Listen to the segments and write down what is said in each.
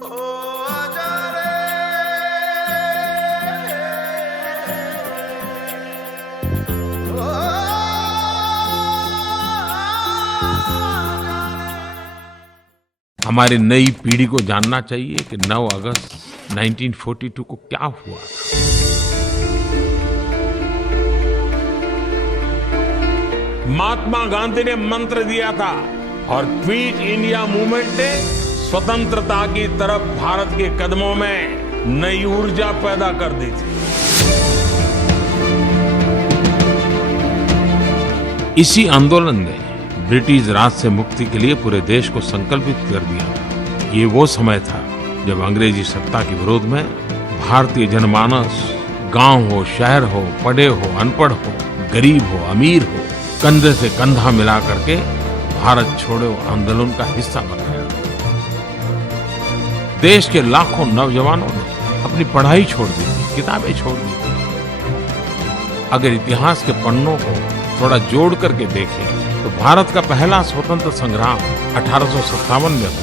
हमारी नई पीढ़ी को जानना चाहिए कि 9 अगस्त 1942 को क्या हुआ था। महात्मा गांधी ने मंत्र दिया था और क्विट इंडिया मूवमेंट ने स्वतंत्रता की तरफ भारत के कदमों में नई ऊर्जा पैदा कर दी थी। इसी आंदोलन ने ब्रिटिश राज से मुक्ति के लिए पूरे देश को संकल्पित कर दिया था। ये वो समय था जब अंग्रेजी सत्ता के विरोध में भारतीय जनमानस, गांव हो, शहर हो, पढ़े हो, अनपढ़ हो, गरीब हो, अमीर हो, कंधे से कंधा मिला करके भारत छोड़ो आंदोलन का हिस्सा बन गया। देश के लाखों नौजवानों ने अपनी पढ़ाई छोड़ दी थी, किताबें छोड़ दी थी। अगर इतिहास के पन्नों को थोड़ा जोड़ करके देखें तो भारत का पहला स्वतंत्र संग्राम 1857 में हुआ।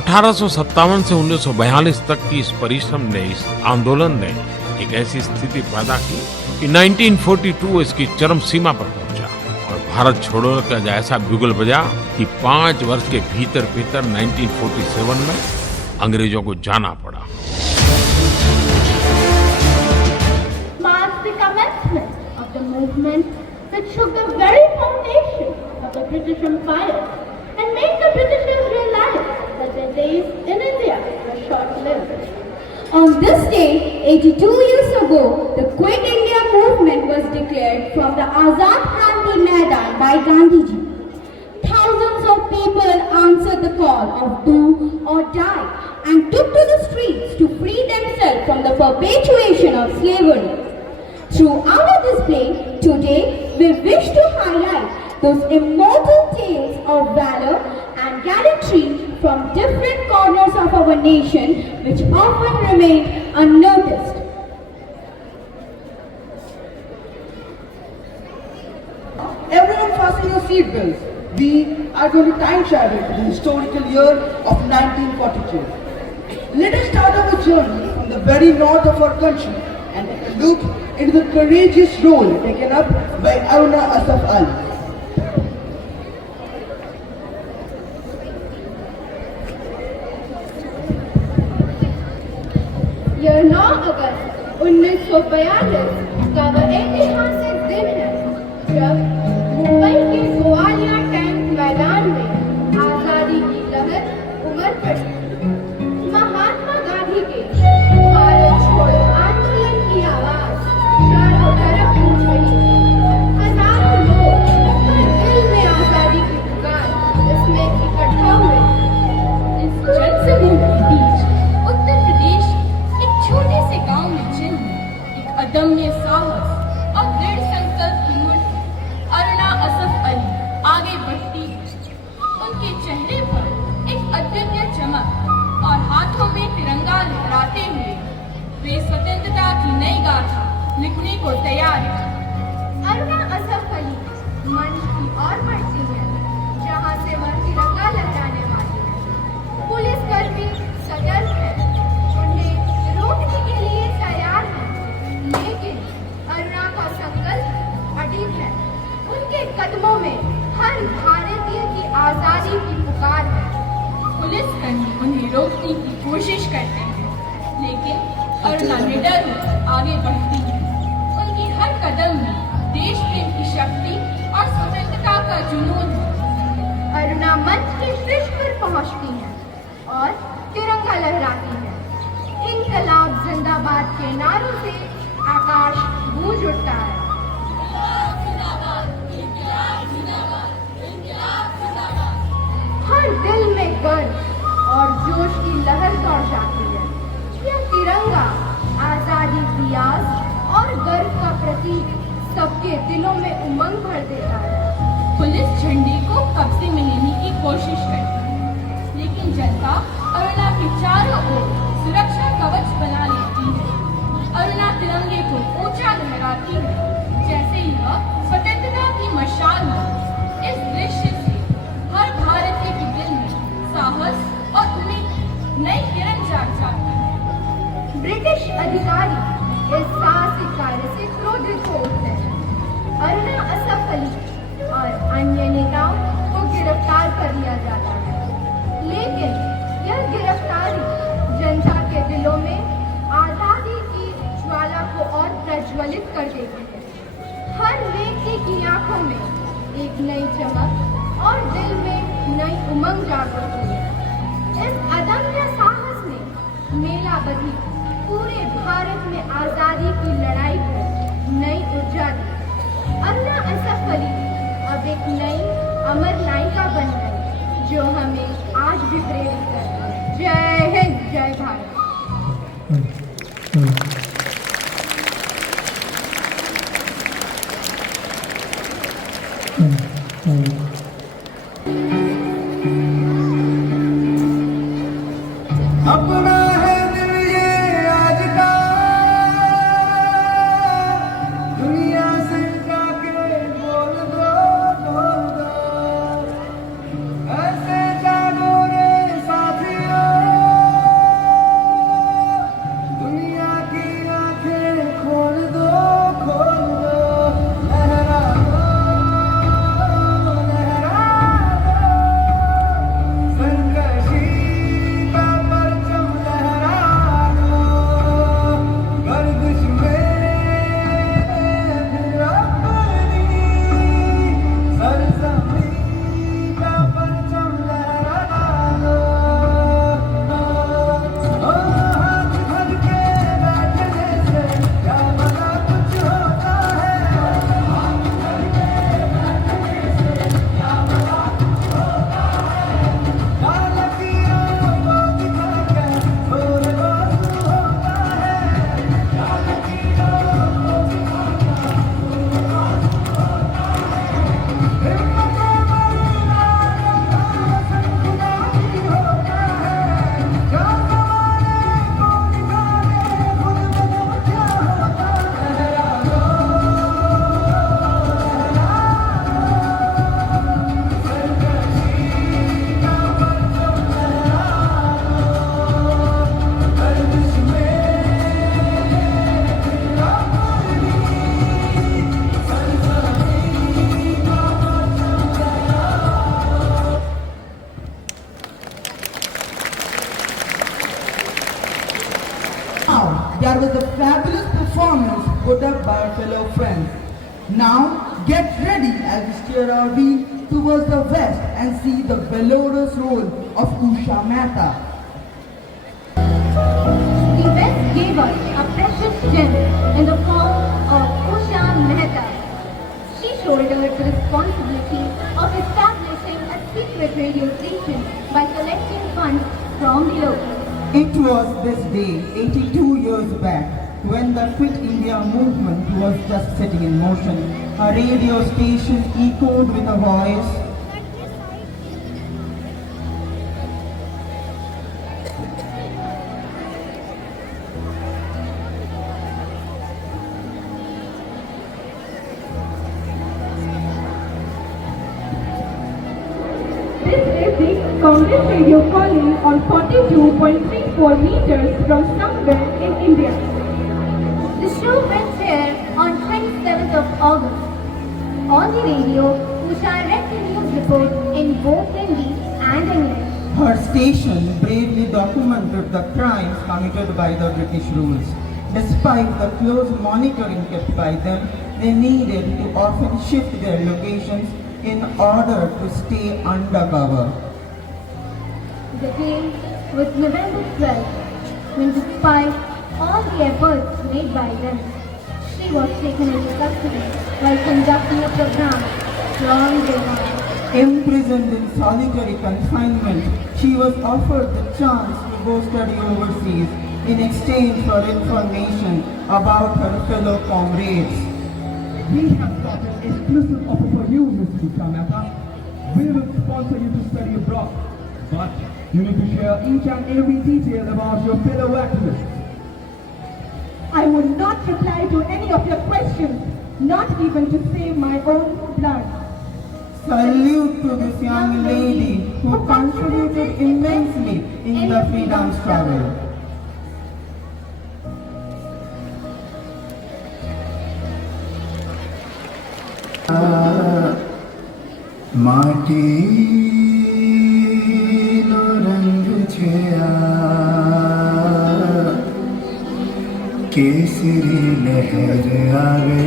1857 से 1942 तक की इस परिश्रम ने, इस आंदोलन ने एक ऐसी स्थिति पैदा की कि 1942 इसकी चरम सीमा पर पहुंचा और भारत छोड़ो का ऐसा बिगुल बजा कि 5 वर्ष के भीतर 1947 में अंग्रेजों को जाना पड़ा। The movement that shook the very foundation of the British Empire and made the Britishers realize that their days in India were short-lived. On this day, 82 years ago, the Quit India movement was declared from the Azad Gandhi Maidan by Gandhiji. Thousands of people answered the call of do or die and took to the streets to free themselves from the perpetuation of slavery. Through our display today, we wish to highlight those immortal tales of valor and gallantry from different corners of our nation which often remain unnoticed. Everyone fasten your seatbelts. We are going to time travel to the historical year of 1942. Let us start our journey from the very north of our country and take a look into the courageous role taken up by Aruna Asaf Ali. यह 9 अगस्त 1942 का वह ऐतिहासिक दिन है जब मुंबई के Gowalia tank मैदान में आजादी की लहर उमड़ पड़ी। महात्मा गांधी के भारत छोड़ो आंदोलन की आवाज चारों तरफ गूंज रही। हजारों लोग हर दिल में आजादी की पुकार इसमें इकट्ठा हुए। इस जनसमूह के बीच उत्तर प्रदेश एक छोटे से गांव में जन्म एक अदम्य साहस और दृढ़ संकल्प की मूर्ति अरुणा असफ अली आगे बढ़ती है। उनके चेहरे पर एक अद्वितीय चमक और हाथों में तिरंगा लहराते हुए वे स्वतंत्रता की नई गाथा लिखने को तैयार है। अरुणा असफ अली मंच की ओर बढ़ती है जहां से वह तिरंगा लहराने वाली है। पुलिसकर्मी सतर्क है, उन्हें रोकने के लिए तैयार है, लेकिन अरुणा का संकल्प अडिग है। उनके कदमों में हर भारतीय की आजादी की पुकार है। पुलिसकर्मी उन्हें रोकने की कोशिश करते हैं, लेकिन अरुणा निडर आगे बढ़ती है। उनकी हर कदम में देश प्रेम की शक्ति और स्वतंत्रता का जुनून है। अरुणा मंच के शीर्ष पर पहुंचती है और तिरंगा लहराती है। इनकलाब जिंदाबाद के नारों से आकाश गूंज उठता है। हर दिल में गर्व और जोश की लहर दौड़ जाती है। यह तिरंगा आजादी की आस और गर्व का प्रतीक सबके दिलों में उमंग भर देता है। पुलिस झंडे को कब्जे में लेने की कोशिश करती है, लेकिन जनता अरुणा के चारों ओर सुरक्षा कवच बना लेती है। अरुणा तिरंगे को ऊंचा लहराती है जैसे यह स्वतंत्रता की मशाल हो। इस दृश्य से हर भारतीय के दिल में बेटी की आंखों में एक नई चमक और दिल में नई उमंग जागृत हुई। इस अदम्य साहस ने मेला बधी पूरे भारत में आजादी की लड़ाई को नई ऊर्जा दी। अन्ना असफ अली अब एक नई अमर नायिका बन गई जो हमें आज भी प्रेरित करती है। जय हिंद, जय भारत। अपना है दिल ये आज का, दुनिया से जाके बोल दो, ऐसे जागो रे साथियों, दुनिया की आंखें खोल दो, लहरा दो, सरकशी का परचम लहरा दो, गर्दिश में फिर अपनी सरजमीं का परचम लहरा दो। हाथ धर के बैठने से क्या पता कुछ होता है, हाथ धर के बैठने से क्या पता कुछ होता है, लकीरों को दिखा के जोर बाजू होता है, लकीरों को दिखा के जोर बाजू होता है, हिम्मत मरना का संगुना भी होता है, क्या ज़माने को दिखाने खुद बदल क्या होता है, लहरा दो, सरकशी का परचम लहरा दो, गर्दिश में फिर अपनी सरजमीं का परचम लहरा दो। Now, there was a fabulous performance put up by our fellow friends. Now, get ready as we steer our wheel towards the west and see the valorous role of Usha Mehta. The West gave us a precious gem in the form of Usha Mehta. She shouldered the responsibility of establishing a secret radio station by collecting funds from the locals. It was this day, 82 years back, when the Quit India movement was just setting in motion. A radio station echoed with a voice, This is the Congress radio calling on 42.34 meters from somewhere in India. The show went here on 27th of August. On the radio, Usha read the news report in both Hindi and English. her station bravely documented the crimes committed by the British rules. Despite the close monitoring kept by them, they needed to often shift their locations in order to stay undercover. The day was November 12th, when despite all the efforts made by them, she was taken into custody while conducting a program from Delhi. Imprisoned in solitary confinement, she was offered the chance to go study overseas in exchange for information about her fellow comrades. We have got an exclusive offer for you, Mr. Usha Mehta. We will sponsor you to study abroad, but you need to share each and every detail about your fellow activists. I would not reply to any of your questions, not even to save my own blood. Salute to this young lady who contributed immensely in the freedom struggle. માટીનો રંગ છે આ કેસરી લહેર આવે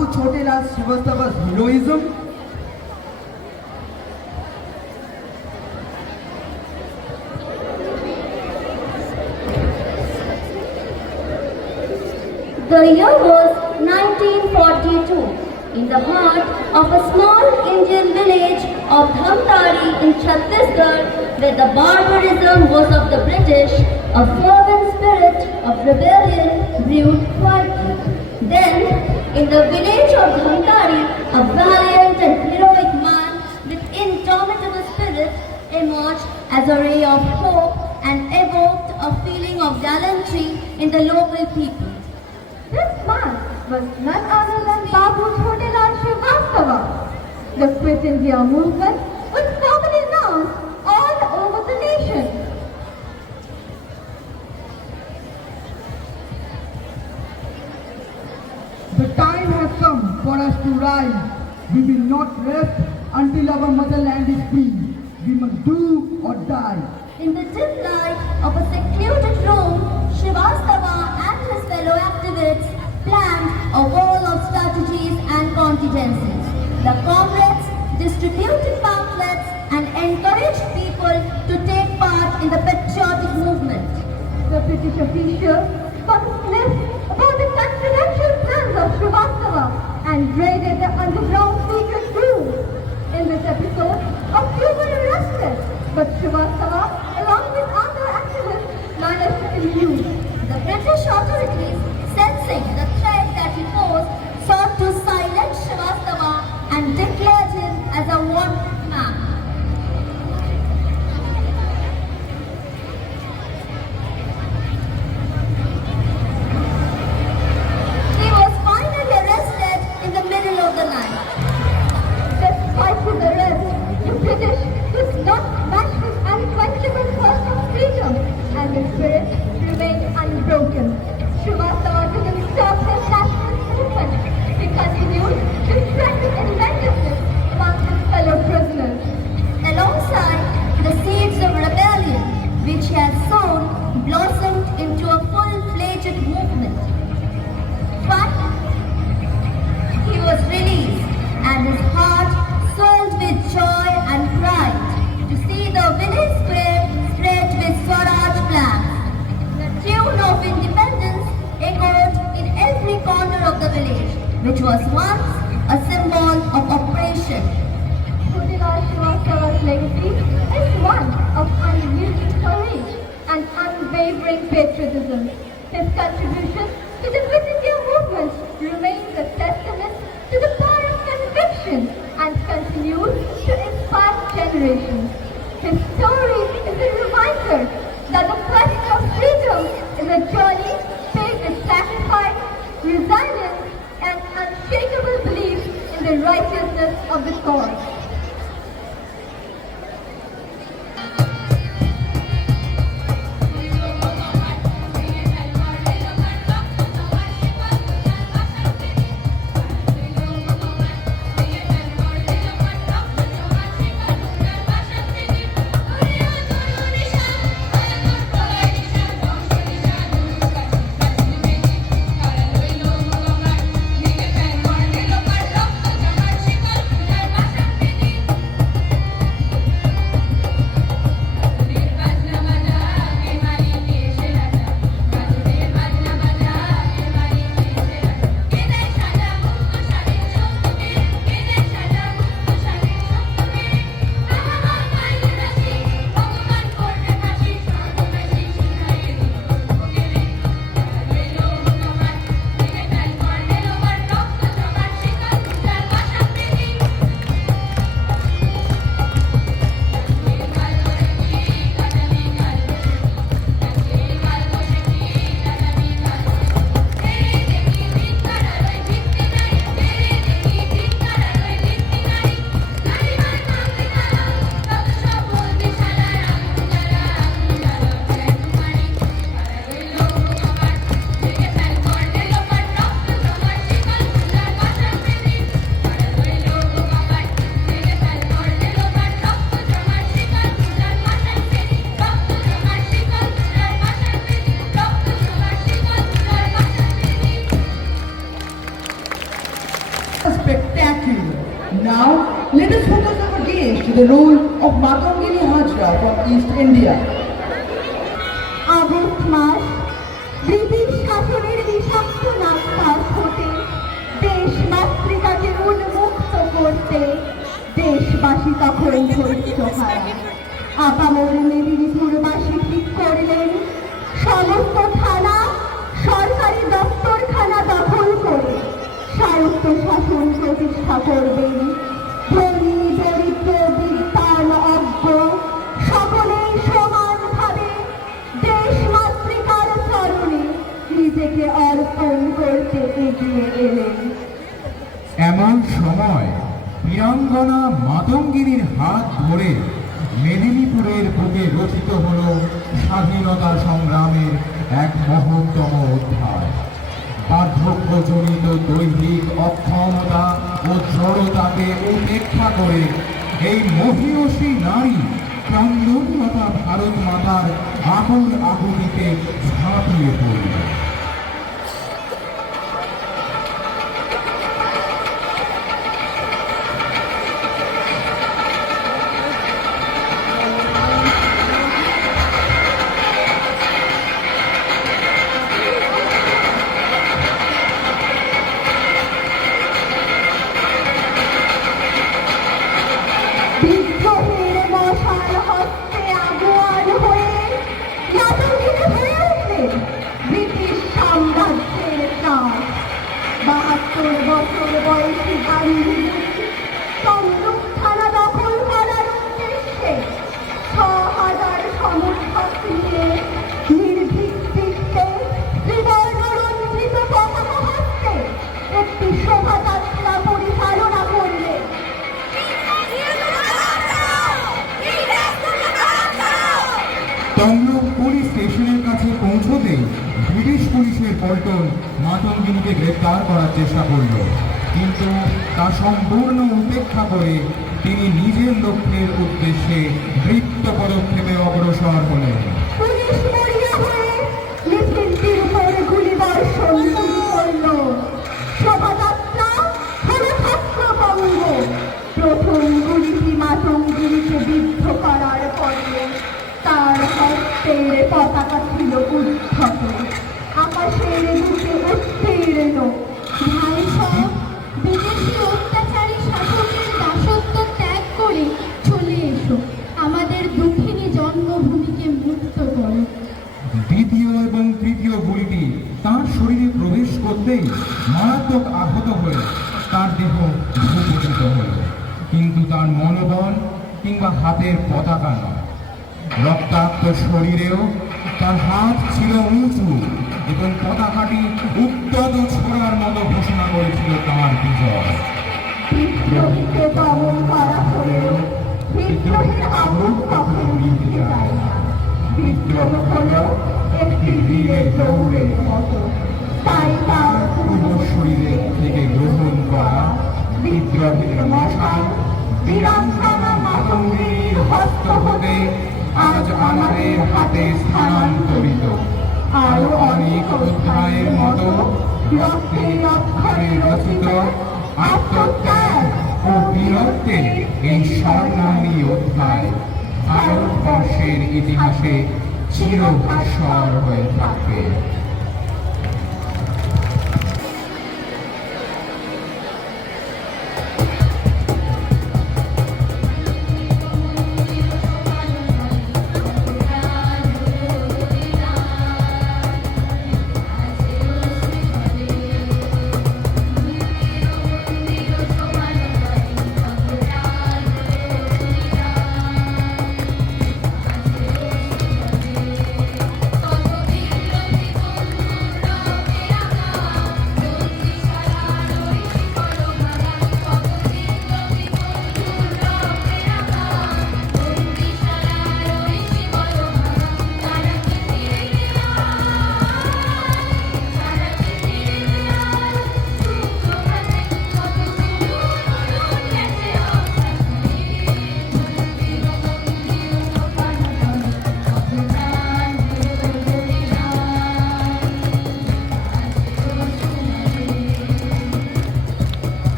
Babu Chotelal Srivastava's heroism? The year was 1942, in the heart of a small Indian village of Dhamtari in Chhattisgarh, where the barbarism was of the British, a fervent spirit of rebellion brewed quietly. Then, in the village of Dhamtari, a valiant and heroic man with indomitable spirit emerged as a ray of hope and evoked a feeling of gallantry in the local people. This man was none other than Babu Chotelal Srivastava. The Quit India movement was formally announced all over the nation. The time has come for us to rise. We will not rest until our motherland is free. We must do or die. In the dim light of a secluded room, Srivastava and his fellow activists planned a wall of strategies and contingencies. The comrades distributed pamphlets and encouraged people to take part in the patriotic movement. The British officials got a slip about the confidential plans of Srivastava and raided the underground secret rooms. In this episode, a few were arrested, but Srivastava, along with other activists, managed to elude. The British authorities, sensing the threat that he posed, sought to silence Srivastava and declared him as a wanted man. He was finally arrested in the middle of the night. Despite his arrest, the British did not match his unquenchable thirst of freedom, and his spirit remained unbroken. Srivastava didn't stop his nationalist movement. He continued to strengthen inventiveness among his fellow prisoners. Alongside, the seeds of rebellion, which he had sown, blossomed into a full-fledged movement. But he was released, and his heart swelled with joy and pride to see the village square spread with Swaraj flags. The tune of independence echoed in every corner of the village, which was once a symbol of oppression. Chotelal Srivastava's legacy is one of unyielding courage and unwavering patriotism. His contribution to the Quit India movement remains a testament to the power of conviction and continues to inspire generations. His story is a reminder that the quest of freedom is a journey filled with sacrifice, resilience, and unshakable belief in the righteousness of the cause. Thank you. to the rule of Matangini Hajra from East India. আগস্ট মাস British শাসনের বিষাক্ত নাগপাশ হতে দেশ মাতৃকাকে উন্মুক্ত করতে দেশবাসী তখন ধৈর্যহারা। আপামর মেদিনীপুরবাসী ঠিক করলেন সমস্ত থানা সরকারি দপ্তরখানা দখল করে স্বায়ত্ত শাসন প্রতিষ্ঠা করবেন। ধনী দরিদ্র বিদ্বান অজ্ঞ সকলেই সমানভাবে দেশ মাতৃকার চরণে নিজেকে অর্পণ করতে এগিয়ে এলেন। এমন সময় বীরাঙ্গনা মাতঙ্গিনীর হাত ধরে মেদিনীপুরের বুকে রচিত হল স্বাধীনতা সংগ্রামের এক মহত্তম অধ্যায়। বার্ধক্যজনিত দৈহিক অক্ষমতা ও জড়তাকে উপেক্ষা করে এই মহীয়সী নারী প্রাণবন্ত ভারত মাতার আগুন আগুনিতে ঝাঁপিয়ে পড়ল। বিদ্রোহের মশাল হস্তে আগুয়ান হয়ে মাতঙ্গিনী হয়ে উঠলেন ব্রিটিশ সাম্রাজ্যের ত্রাস। ৭২ বছর বয়সী গান্ধীজি তমলুক থানা দখল করার উদ্দেশ্যে ৬,০০০ সমর্থক নিয়ে নির্ভীক চিত্তে ত্রিবর্ণ রঞ্জিত পতাকা হাতে একটি শোভাযাত্রা পরিচালনা করলেন। তমলুক পুলিশ স্টেশনের কাছে পৌঁছতেই ব্রিটিশ পুলিশের পল্টন মাতঙ্গিনীকে গ্রেপ্তার করার চেষ্টা করল, কিন্তু তা সম্পূর্ণ উপেক্ষা করে তিনি নিজের লক্ষ্যের উদ্দেশ্যে দ্রুত পদক্ষেপে অগ্রসর হলেন। পুলিশ মরিয়া হয়ে মিছিলটির উপর গুলিবর্ষণ শুরু করল। শোভাযাত্রা হল ছত্রভঙ্গ। প্রথম গুলিটি মাতঙ্গিনীকে বিদ্ধ করার পরে তার হস্তের পতাকা ছিল উদ্ধত, আকাশের বুকে উত্তীর্ণ। ভাই সব বিদেশি অত্যাচারী শাসকের দাসত্ব ত্যাগ করে চলে এসো, আমাদের দুঃখিনী জন্মভূমিকে মুক্ত করো। দ্বিতীয় এবং তৃতীয় গুলিটি তার শরীরে প্রবেশ করতেই মারাত্মক আহত হয়ে তার দেহ ভূপতিত হল, কিন্তু তার মনোবল কিংবা হাতের পতাকা নয়। রক্তাক্ত শরীরেও তার হাত ছিল উঁচু এবং পতাকাটি উত্তত ছোড়ার মতো ঘোষণা করেছিল তার বিজয়। বিদ্রোহীকে দমন করা হলেও বিদ্রোহের আগুন কখনো নিভে যায় না। বিদ্রোহ হল একটি তীরের দৌড়ের মতো, তাই তার পূর্ব শরীরে থেকে গ্রহণ করা বিদ্রোহের মশাল বীরাঙ্গনা মাতঙ্গিনীর হস্ত হতে আজ আমাদের হাতে স্থানান্তরিত। আরো অনেক অধ্যায়ের মতো রক্তের অক্ষরে রচিত আত্মত্যাগ ও বীরত্বের এই স্বর্ণালী অধ্যায় ভারতবর্ষের ইতিহাসে চিরধূসর হয়ে থাকবে।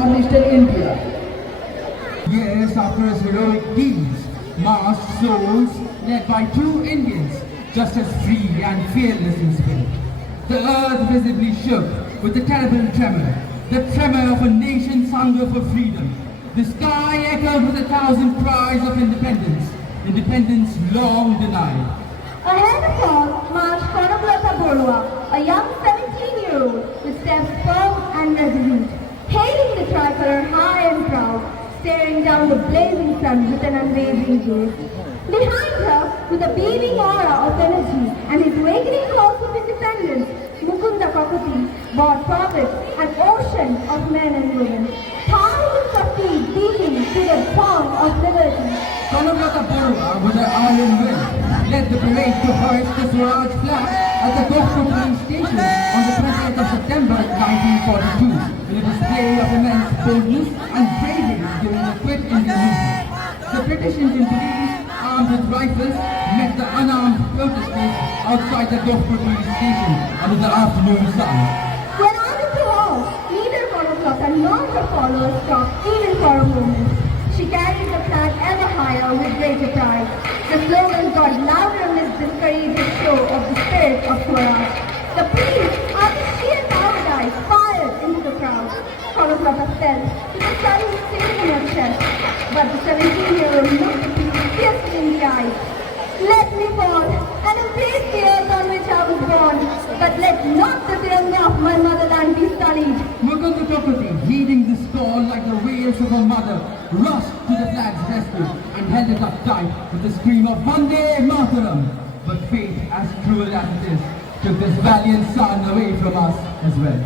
northeastern India. Yes, after his heroic deeds, masked souls led by two Indians, just as free and fearless in spirit. The earth visibly shook with the terrible tremor, the tremor of a nation's hunger for freedom. The sky echoed with 1,000 cries of independence, independence long denied. Ahead of all marched Konablata Borua, a young 17-year-old with steps firm and resolute, hailing the tricolor high and proud, staring down the blazing sun with an unwavering gaze. Behind her, with a beaming aura of energy and his awakening cause of independence, Mukunda Kakoti brought forward an ocean of men and women, thousands of feet beating to the song of liberty. Konablata Borua, with her iron will, led the parade to hoist the Swaraj flag at the Gokpur police station on the 20th of September 1942 in a display of immense boldness and bravery during the Quit India movement. The British Indian police, armed with rifles, met the unarmed protesters outside the Gokpur police station under the afternoon sun. When added to all, neither Konablata nor her followers stopped even for a moment. She carried the flag ever higher with greater pride. The slogans got louder amidst this courageous show of the spirit of Swaraj. The police, out of sheer cowardice, fired into the crowd. Konablata fell, with a sudden sting in her chest. But the 17-year-old looked the police fiercely in the eyes. Let me fall and embrace the earth on which I was born, but let not the Tiranga of my motherland be sullied. Mukunda Kakoti, heeding this call like the wails of a mother, rushed to the flag's rescue and held it up tight with a scream of Vande Mataram. But fate, as cruel as it is, took this valiant son away from us as well.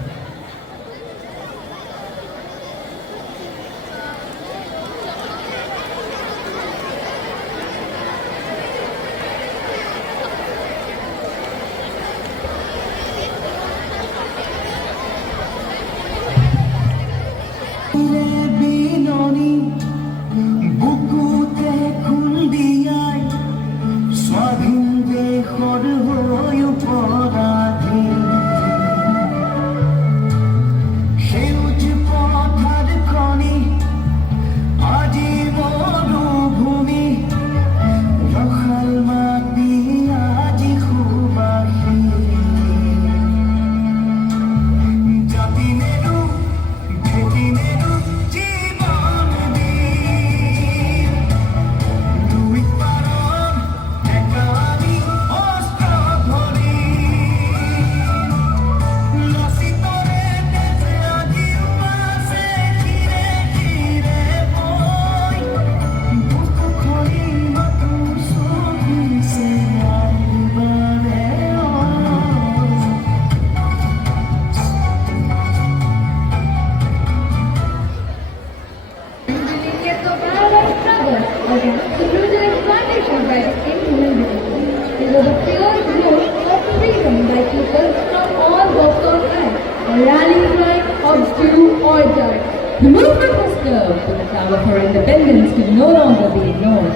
Against the brutal exploitation by inhuman British. It was a fierce growth of freedom by people from all walks of life, a rallying cry of do or die. The movement was curbed, but the clamor for independence could no longer be ignored.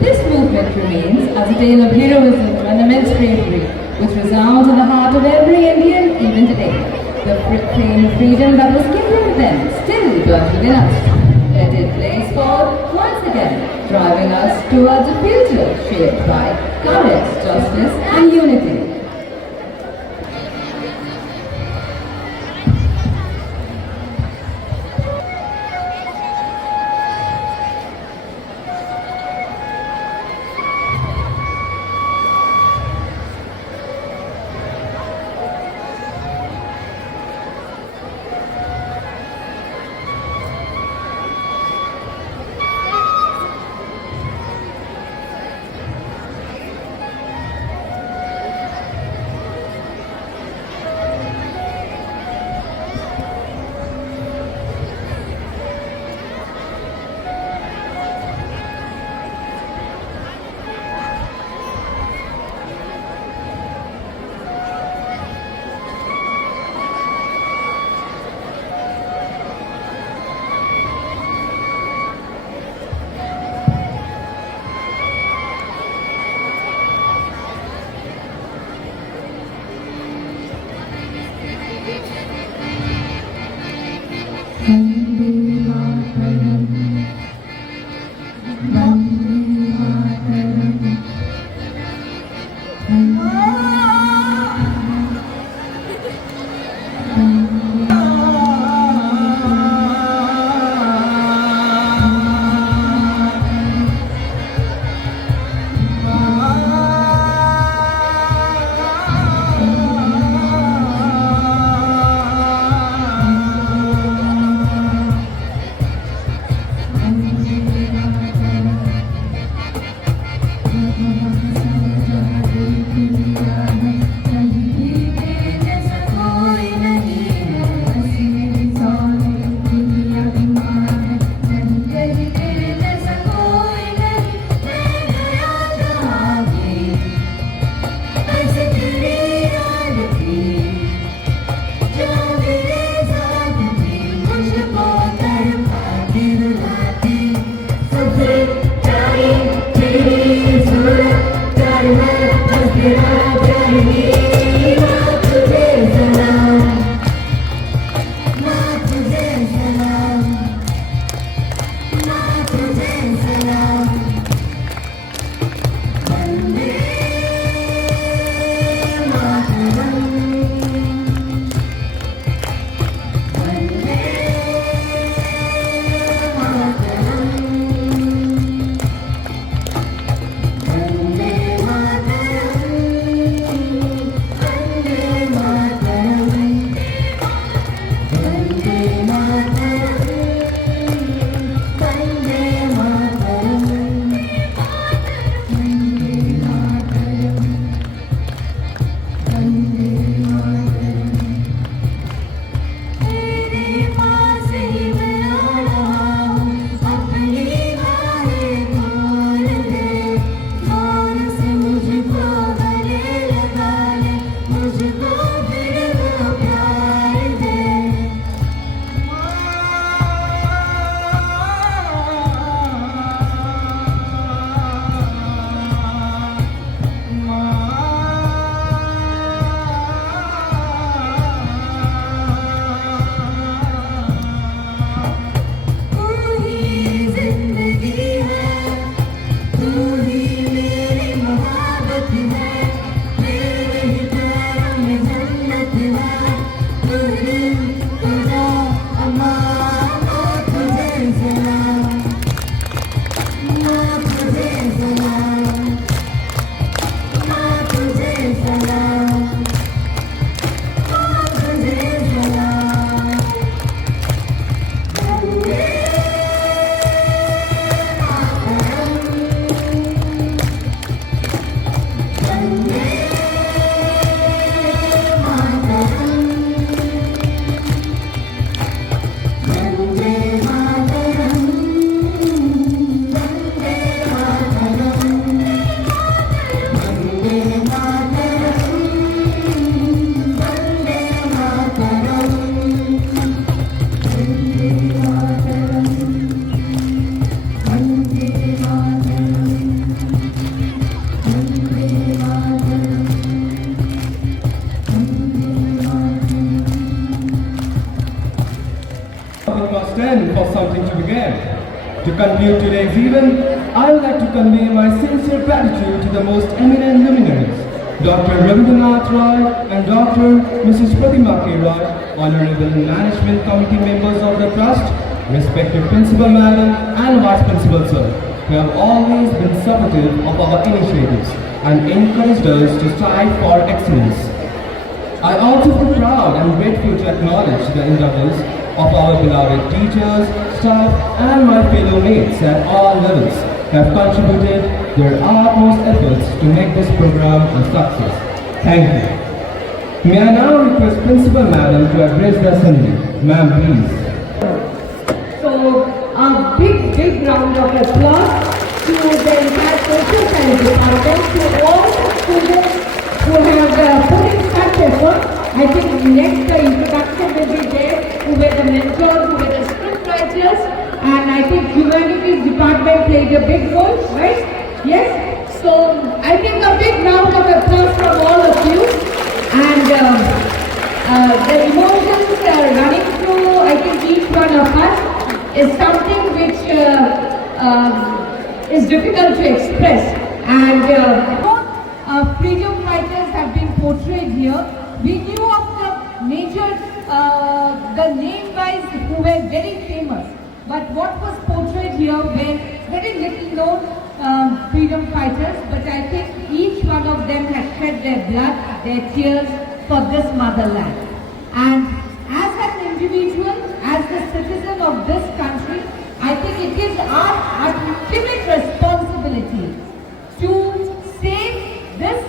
This movement remains as a tale of heroism and immense bravery, which resounds in the heart of every Indian even today. The flame of freedom that was kindled then still burns within us. Let it blaze forth once again, driving us towards a future shaped by courage, justice, and unity. looking for something to begin. To conclude today's event, I would like to convey my sincere gratitude to the most eminent luminaries, Dr. Rabindranath Roy and Dr. Mrs. Pratima K. Roy, Honorable Management Committee members of the Trust, respected Principal Madam and Vice Principal Sir, who have always been supportive of our initiatives and encouraged us to strive for excellence. I also feel proud and grateful to acknowledge the endeavors of our beloved teachers, staff and my fellow mates at all levels who have contributed their utmost efforts to make this program a success. Thank you. May I now request Principal Madam to address the assembly. Ma'am, please. So, a big round of applause to the entire social science department, to all the students who have put in such effort. I think next the introduction will be there, who were the mentors, who were the script writers, and I think humanities department played a big role, right? Yes? So, I think a big round of applause from all of you. And the emotions running through, I think, each one of us is something which is difficult to express. And both freedom fighters have been portrayed here. We knew of the major, the name-wise who were very famous. But what was portrayed here were very little known freedom fighters. But I think each one of them has shed their blood, their tears for this motherland. And as an individual, as the citizen of this country, I think it is our ultimate responsibility to save this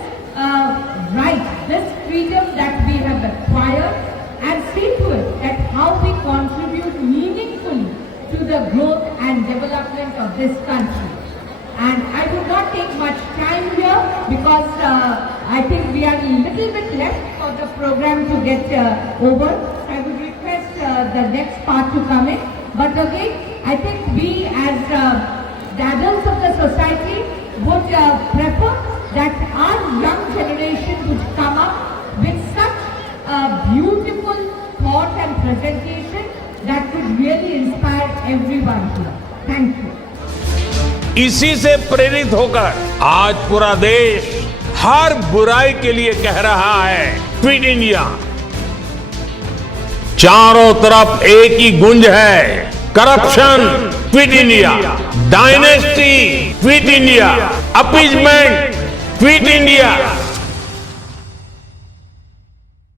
right, this freedom that we have acquired, and see to it that how we contribute meaningfully to the growth and development of this country. And I would not take much time here because I think we are a little bit left for the program to get over. I would request the next part to come in. But again, I think we as the adults of the society would prefer that our young generation would come up with such a beautiful thought and presentation that could really inspire everyone here. Thank you. इसी से प्रेरित होकर आज पूरा देश हर बुराई के लिए कह रहा है क्विट इंडिया। चारों तरफ एक ही गुंज है, corruption quit India, dynasty quit India, appeasement quit India.